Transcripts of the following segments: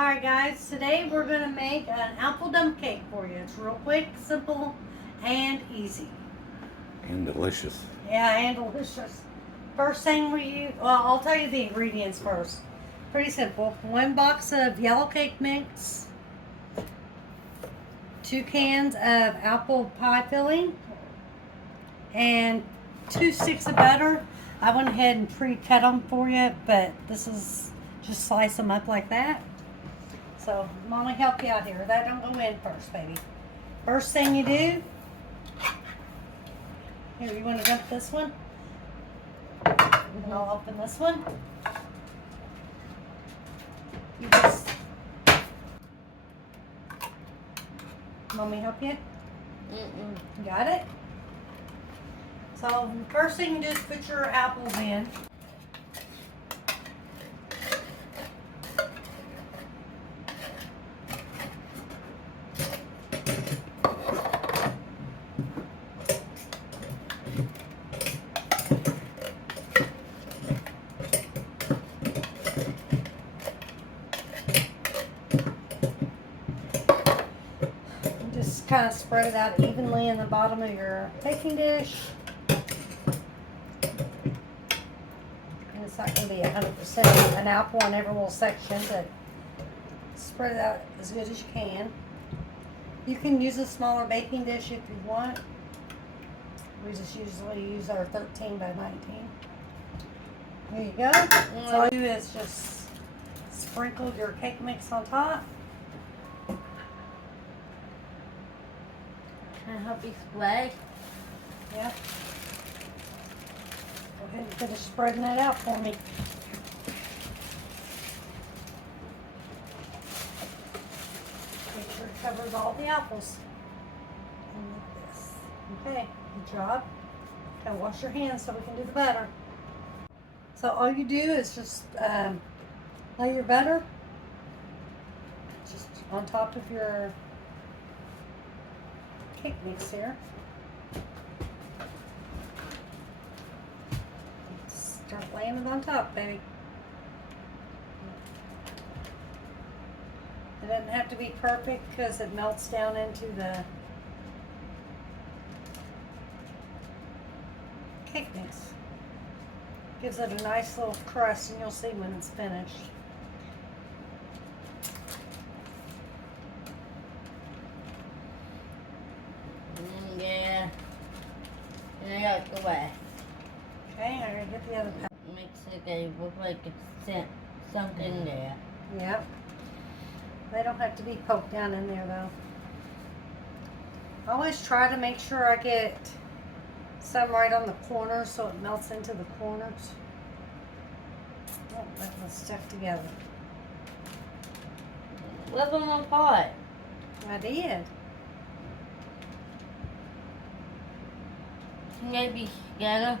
Alright guys, today we're going to make an apple dump cake for you. It's real quick, simple, and easy. And delicious. Yeah, and delicious. First thing I'll tell you the ingredients first. Pretty simple. 1 box of yellow cake mix. 2 cans of apple pie filling. And 2 sticks of butter. I went ahead and pre-cut them for you, but this is just slice them up like that. So, Mama help you out here. That don't go in first, baby. First thing you do, here, you want to dump this one? And I'll open this one. You just, Mommy help you? Got it? So, first thing you do is put your apples in. Just kind of spread it out evenly in the bottom of your baking dish. And it's not going to be 100% an apple on every little section, but spread it out as good as you can. You can use a smaller baking dish if you want. We just usually use our 13 by 19. There you go. So all you do is just sprinkle your cake mix on top. Can I help you spread? Yeah. Go ahead and finish spreading that out for me. Make sure it covers all the apples. And like this. Okay, good job. Now wash your hands so we can do the butter. So all you do is just lay your butter just on top of your cake mix here. Start laying it on top, baby. It doesn't have to be perfect because it melts down into the cake mix. Gives it a nice little crust, and you'll see when it's finished. Yeah. And I got the way. Okay, I'm gonna get the other pack. Makes it look like it's something there. Yep. They don't have to be poked down in there though. I always try to make sure I get some right on the corners so it melts into the corners. Oh, that was stuck together. Live them apart. I did. Can they be together?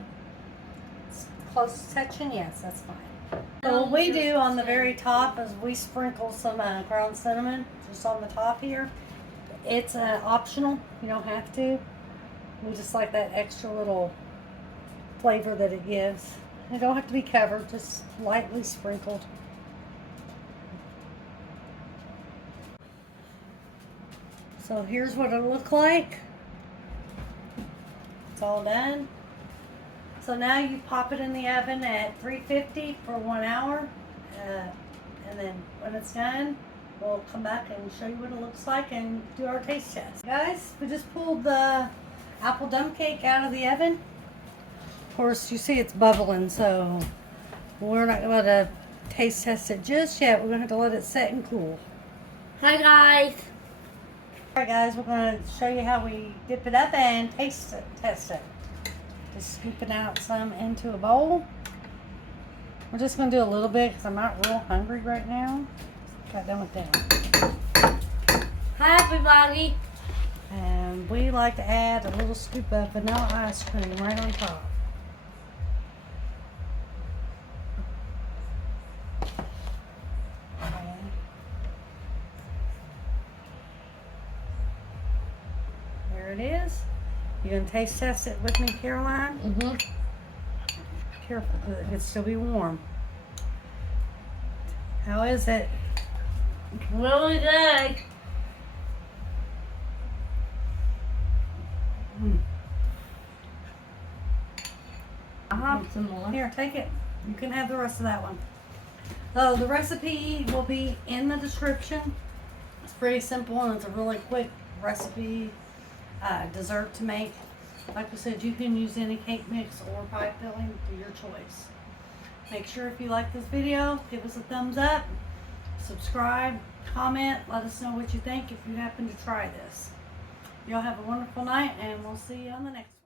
Close section, yes, that's fine. So what we do on the very top is we sprinkle some ground cinnamon just on the top here. It's optional, you don't have to. We just like that extra little flavor that it gives. It don't have to be covered, just lightly sprinkled. So here's what it'll look like. It's all done. So now you pop it in the oven at 350 for 1 hour. And then when it's done, we'll come back and show you what it looks like and do our taste test. Guys, we just pulled the apple dump cake out of the oven. Of course, you see it's bubbling, so we're not going to taste test it just yet. We're going to have to let it set and cool. Hi guys. Alright guys, we're going to show you how we dip it up and test it. Just scooping out some into a bowl. We're just going to do a little bit because I'm not real hungry right now. Got done with that. Hi everybody. And we like to add a little scoop of vanilla ice cream right on top. And there it is. You gonna taste test it with me, Caroline? Mm-hmm. Careful, 'cause it could still be warm. How is it? It's really good. I'll have some more. Here, take it. You can have the rest of that one. So the recipe will be in the description. It's pretty simple and it's a really quick recipe dessert to make. Like I said, you can use any cake mix or pie filling to your choice. Make sure if you like this video, give us a thumbs up, subscribe, comment, let us know what you think if you happen to try this. Y'all have a wonderful night and we'll see you on the next one.